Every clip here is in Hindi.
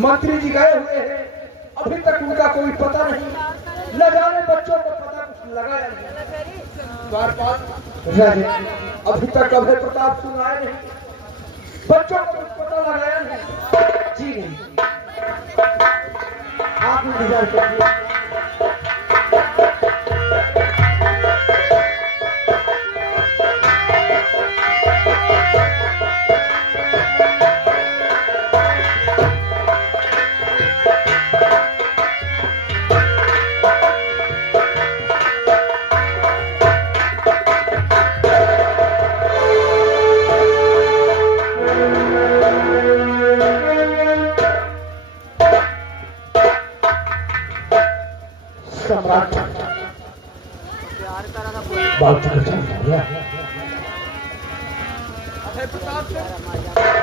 मंत्री जी गए हुए हैं, अभी तक उनका कोई पता नहीं। न जाने बच्चों को पता कुछ लगा या नहीं। द्वारपाल अभी तक अभय प्रताप सुनाए नहीं, बच्चों को कुछ पता लगाया नहीं। जी नहीं, आप इंतजार करिए। सम्राट बहुत अच्छा हो गया।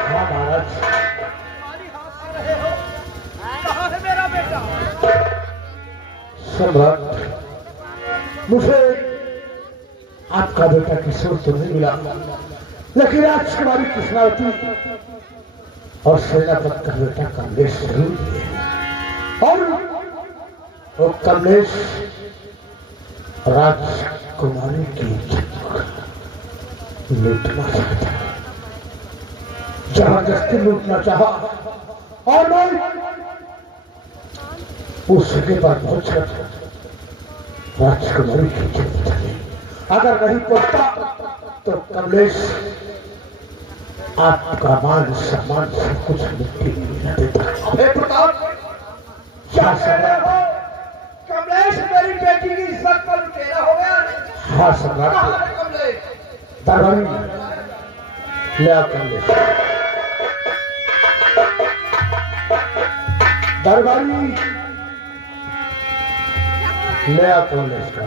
हाँ महाराज, कहाँ है मेरा बेटा? सम्राट, मुझे आपका बेटा किशोर तो नहीं मिला, लेकिन राजकुमारी कृष्णावती और सेनापति का बेटा कमलेश जरूर मिले। और वो कमलेश राजकुमारी की लूटना चाहता है, जबरदस्ती लूटना चाहा, और मैं उसके बाद बहुत राजकुमारी की जरूरत है। अगर नहीं पहुंचता तो कमलेश आपका मान सम्मान से कुछ मिट्टी नहीं मिला देता। प्रताप, क्या समय हो? कमलेश मेरी बेटी की इज्जत पर लुटेरा हो गया। हाँ सम्राट, कमलेश दरबारी ले आओ। कमलेश दरबारी ले आओ। कमलेश का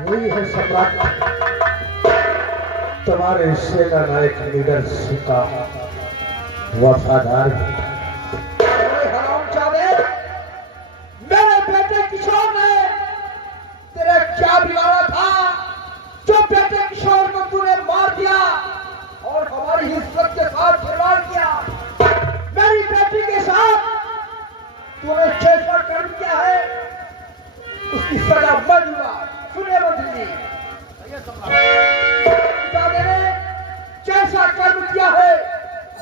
वही है सम्राट, तुम्हारे सेना नायक लीडर सिंह का वफादार। मेरे बेटे किशोर ने तेरे क्या बिगाड़ा था जो बेटे किशोर को तूने मार दिया और हमारी इज्जत के साथ खिलवाड़ किया? मेरी बेटी के साथ तूने जैसा कर्म किया है उसकी सजा मैं दूंगा। सुनिए मंत्री जी, जैसा कर्म किया है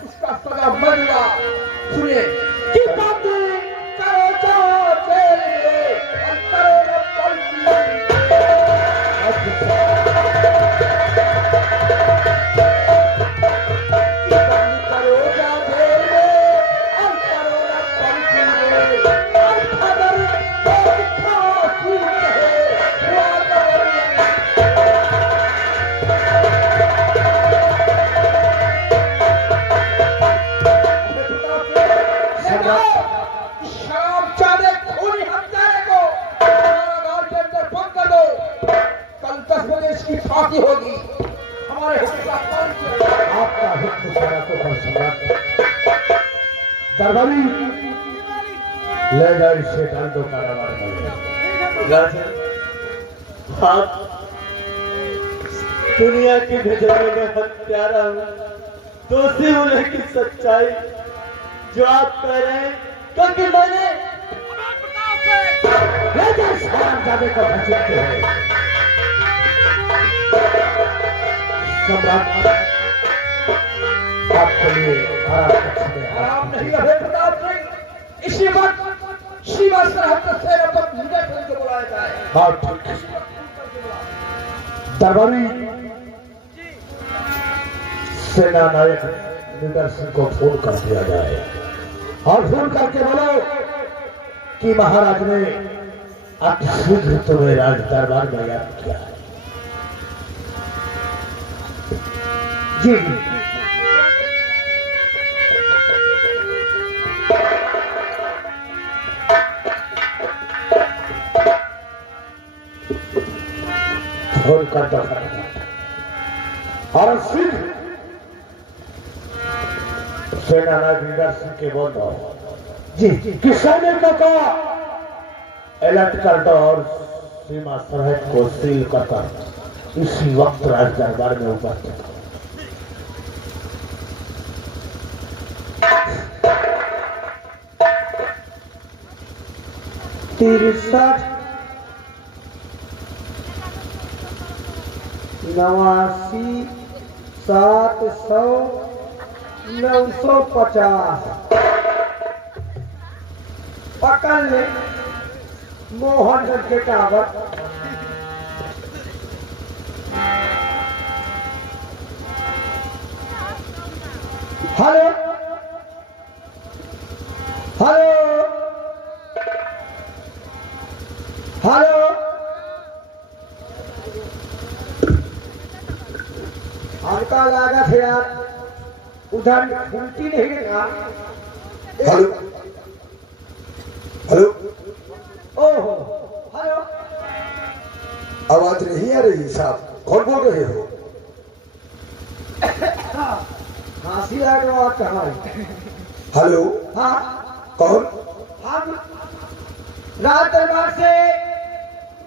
उसका सजा मिलेगा। सुनिए कि बातें करो जाओ जेल में, करो न पलटी। करो जाओ जेल में, करो न पलटी। फांसी होगी। हमारे आपका हुक्म सारा को सम्राट। दरबारी ले जाओ, इसे डाल दो कारावार में। आप दुनिया की भेजने में हत्यारा हूँ, दोषी होने की सच्चाई जो आप कह रहे हैं, क्योंकि मैंने जाने को भजते हैं। सम्राट आपके लिए आराम नहीं है प्रताप सिंह। इसी वक्त शिवा सरहद से रपत लीडर को बुलाया जाए। बहुत ठीक। दरबारी सेना नायक लीडर सिंह को फोन कर दिया जाए और फोन करके बोलो कि महाराज ने अतिशीघ्र तुम्हें राज दरबार में याद किया है। जी फोन कर दो और सिर्फ सेना नायक लीडर सिंह के बोल दो जी किसानों का अलर्ट कर दो और सीमा सरहद को सील कर इसी वक्त राज दरबार में उपस्थित हो। तिरसठ 89 700 950 पकड़ ले मोहन के टावर। हेलो हेलो हेलो हल्का लागत है यार, उधर उल्टी नहीं गिरा। हेलो हेलो ओहो हेलो, आवाज नहीं आ रही साहब, कौन बोल रहे हो? हंसी लग रहा कहाँ? हेलो हाँ कौन? हम राज दरबार से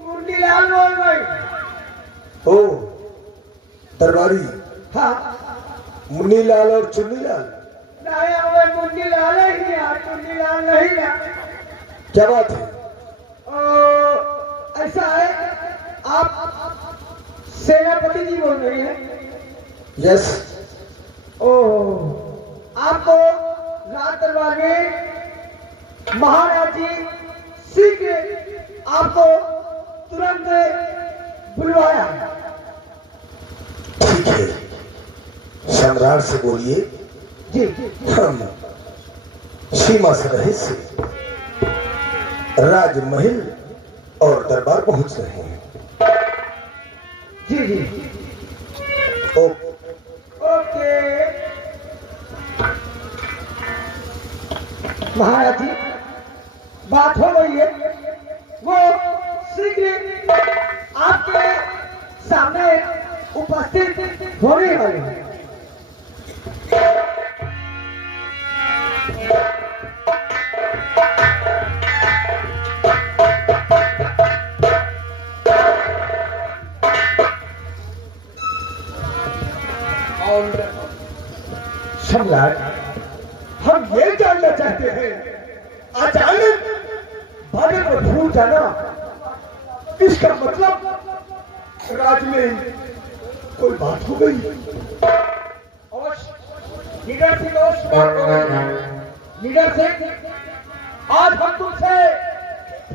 मुंडीलाल बोल रहे। ओ दरबारी हाँ मुन्नीलाल और चुन्नीलाल, नहीं हमें मुंडीलाल ही यार, मुंडीलाल नहीं ना। क्या बात है? ऐसा है, आप सेनापति जी बोल रहे हैं? यस। ओह, आपको राज दरबार में महाराज जी शीघ्र आपको तुरंत बुलवाया। ठीक है, सम्राट से बोलिए जी हम सीमा सरहद से राजमहल और दरबार पहुंच रहे हैं। जी जी ओके। महाराज जी बात हो गई है, वो शीघ्र आपके सामने उपस्थित होने वाले हैं। सम्राट, हम ये जानना चाहते हैं, अचानक बारे में भूल जाना, इसका मतलब राज में कोई बात हो गई? लीडर सिंह, आज हम तुमसे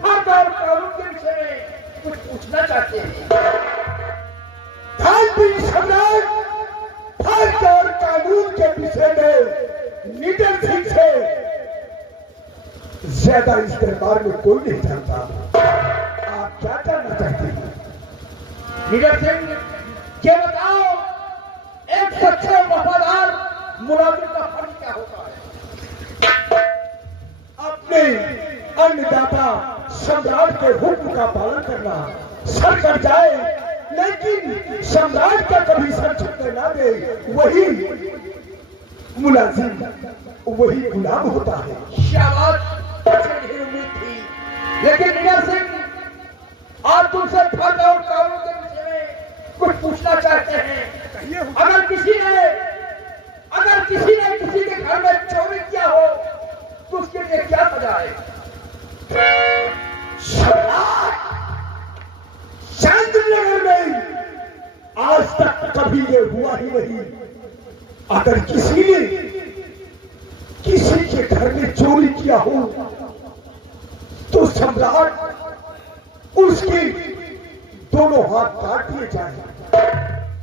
हर दौर कानून के विषय में कुछ पूछना चाहते हैं। सम्राट, हर और कानून के विषय में लीडर सिंह से ज्यादा इस दरबार में कोई नहीं जानता। आप क्या जानना चाहते हैं? लीडर सिंह, ये बताओ, एक सच्चे वफादार मुलाजिम का फर्ज क्या होता है? अपने अन्नदाता सम्राट के हुक्म का पालन करना, सर कर जाए लेकिन सम्राट का कभी सर झुकने ना दे, वही मुलाजिम, वही गुलाम होता है। शाबाश, मुझे नहीं उम्मीद थी, लेकिन लीडर सिंह, आज तुमसे फर्ज और कानून के विषय में कुछ पूछना चाहते हैं। अगर किसी ने किसी के घर में चोरी किया हो तो उसके लिए क्या सजा है? चंद्रनगर में आज तक कभी ये हुआ ही नहीं। अगर किसी ने किसी के घर में चोरी किया हो तो सम्राट उसके दोनों हाथ काट दिए जाए,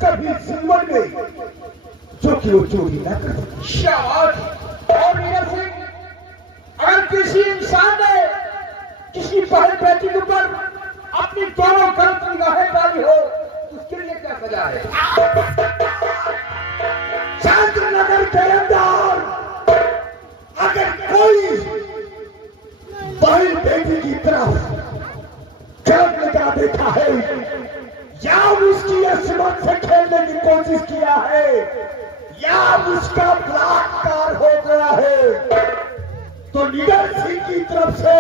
कभी जीवन में जो कि वो चोरी न करे। शाबाश। और लीडर सिंह, अगर किसी इंसान ने किसी बहन बेटी के ऊपर अपनी दोनों गलत निगाहें डाली हो उसके लिए क्या सजा है? चंद्रनगर के अंदर अगर कोई बहन बेटी की तरफ गलत निगाह देखा है या उसकी असमत से खेलने की कोशिश किया है या उसका बलात्कार हो गया है तो लीडर सिंह की तरफ से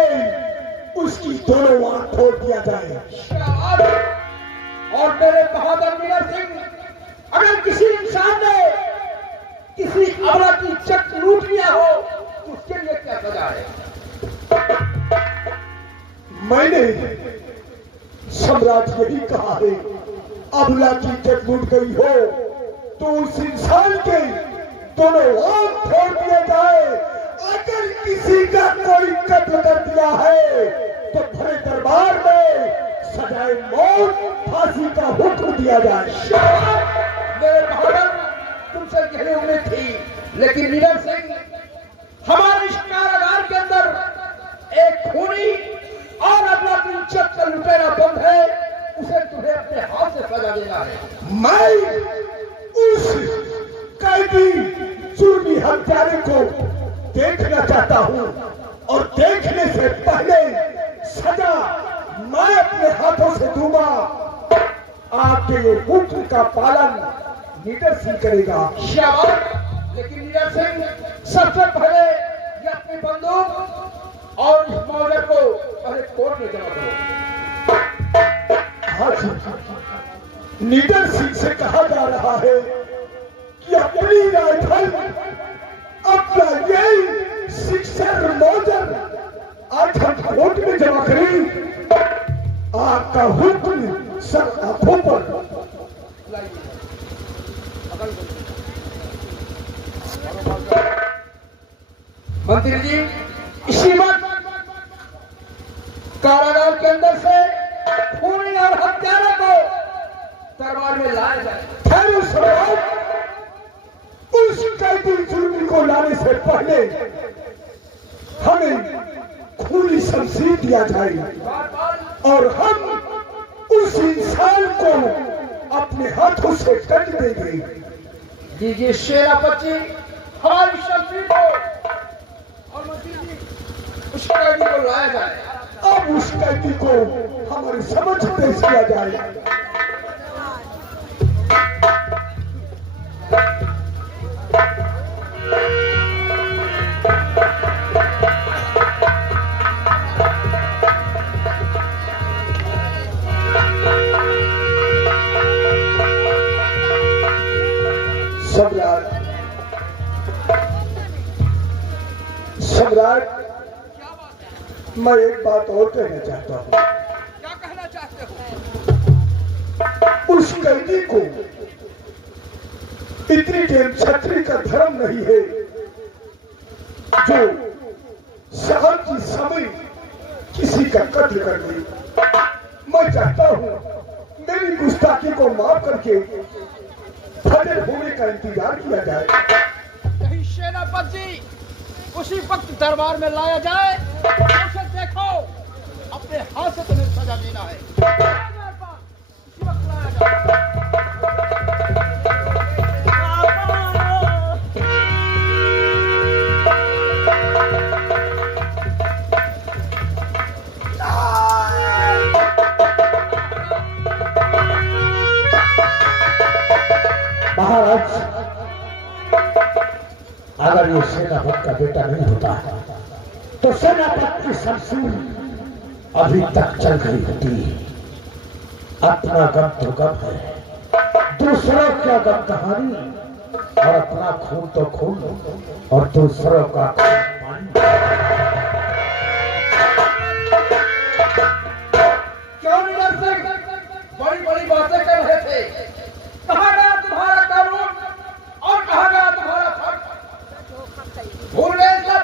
उसकी दोनों आंख फोड़ दिया जाए। शाबाश। और मेरे बहादुर मीरा सिंह, अगर किसी इंसान ने किसी अबला की इज्जत लूट लिया हो तो उसके लिए क्या सजा है? मैंने सम्राट यही कहा है, अबला की इज्जत लूट गई हो तो उस इंसान के दोनों आंख फोड़ दिए जाए। अगर किसी का कोई कत्ल कर दिया है तो भरे दरबार में सजाए मौत, फांसी का हुक्म दिया जाए। मेरे बहादुर, तुमसे यही उम्मीद थी, लेकिन मीरा सिंह, हमारे इस कारागार के अंदर एक खूनी और अबला की इज्जत का लुटेरा बंद है, उसे तुम्हें अपने हाथ से सजा देना है। मैं उस कैदी जुर्मी हत्यारे को देखना चाहता हूं और देखने से पहले सजा मैं अपने हाथों से दूंगा। आपके ये हुक्म का पालन नीडर सिंह करेगा। शाबाश। लेकिन नीडर सिंह, सबसे पहले ये अपनी बंदूक और इस मौजे को पहले कोर्ट में जमा करो। हाँ जी, नीडर सिंह से कहा जा रहा है कि अपनी राइफल, अपना यही सिक्सर मौजर आज हम कोर्ट में जमा करें। आपका हुक्म सर आंखों पर। मंत्री जी, इसी वक्त कारागार के अंदर से खूनी और हत्यारे को दरबार में लाया जाए। ठहरो सम्राट, उस कैदी जुर्मी को लाने से पहले हमें खूनी शमशीर दिया जाए और हम उस इंसान को अपने हाथों से कट देंगे। दीजिए सेनापति हमारी शमशीर को, और मंत्री जी, उस कैदी को लाया जाए। अब उस कैदी को हमारी समझ पेश किया जाए। सम्राट, मैं एक बात और कहना चाहता हूँ। क्या कहना चाहते हो? उस कैदी को इतनी देर छतरी का धर्म नहीं है जो शहर की समय किसी का कत्ल कर दे। मैं चाहता हूँ मेरी गुस्ताखी को माफ करके फजर होने का इंतजार किया जाए। कहीं सेनापति जी उसी वक्त दरबार में लाया जाए। उसे देखो, अपने हाथ से तुम्हें सजा देना है। उसी वक्त लाया जाए। महाराज, अगर ये सेनापति का बेटा नहीं होता तो सेनापति की शमशीर अभी तक चल गई होती। अपना गम तो गम है, दूसरों का गम कहानी, और अपना खून तो खून और दूसरों का खून पानी। क्यों नीरज सिंह बड़ी बड़ी बातें कर रहे थे? कहाँ गया तुम्हारा कानून और कहाँ गया तुम्हारा फर्ज? भूल गए सब?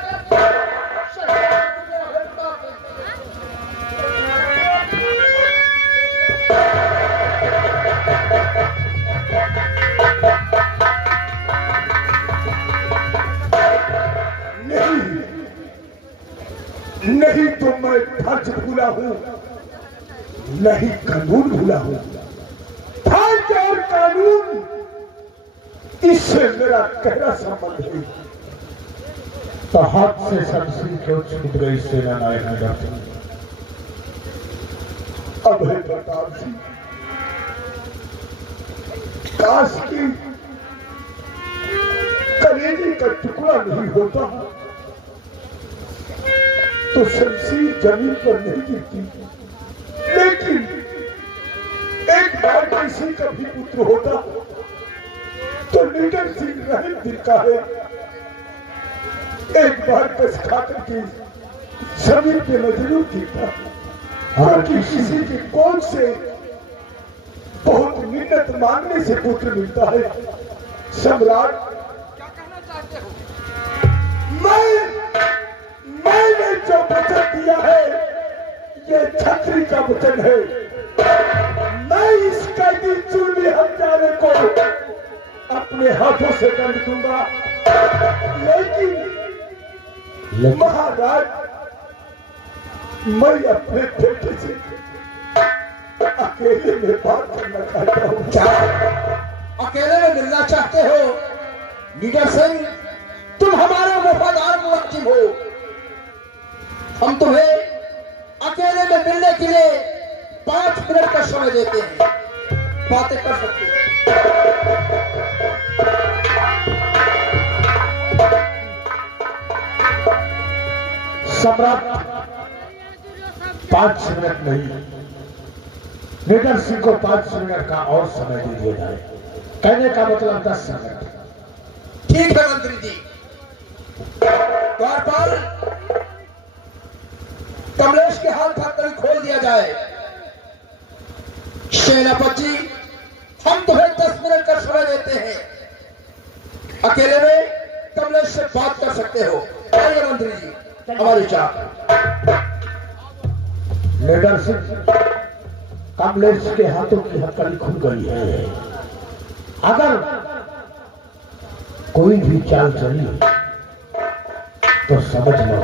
नहीं तो मैं फर्ज भूला हूं, नहीं कानून भूला हूं। फर्ज और कानून, इससे मेरा गहरा संबंध है। तो हाथ से शमशीर क्यों छूट गई सेना नायक नगर? अभय प्रताप सिंह, काश की कलेजे का टुकड़ा नहीं होता तो शमशीर जमीन पर नहीं गिरती, लेकिन एक बार किसी का भी पुत्र होता तो लीडर सिंह रहीम दिल का है, एक बार कस खाकर की जमीन पे न जरूर गिरता, क्योंकि किसी के कौन से बहुत मिन्नत मांगने से पुत्र मिलता है। सम्राट, क्या कहना चाहते हो? मैंने जो वचन दिया है ये छत्री का वचन है। मैं इस कैदी चूड़ी हत्यारे को अपने हाथों से दंड दूंगा, लेकिन महाराज मैं अपने बेटे से अकेले में बात करना चाहता हूँ। क्या अकेले में मिलना चाहते हो? लीडर सिंह, तुम हमारे वफादार मुवक्किल हो, हम तुम्हें अकेले में मिलने के लिए 5 मिनट का समय देते हैं, बातें कर सकते हो। सम्राट 5 मिनट नहीं, लीडर सिंह को 5 मिनट का और समय दे दिया जाए। कहने का मतलब 10 मिनट। ठीक है मंत्री जी। द्वारपाल, कमलेश के हाथ कभी खोल दिया जाए। सेनापति जी, हम तुम्हें 10 मिनट का समय देते हैं, अकेले में कमलेश से बात कर सकते हो। आइए मंत्री जी, हमारी चाह। लीडर सिंह, कमलेश के हाथों की हथकड़ी खुल गई है। अगर कोई भी चाल चली तो समझ लो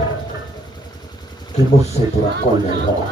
कि मुझसे बुरा कोई नहीं होगा।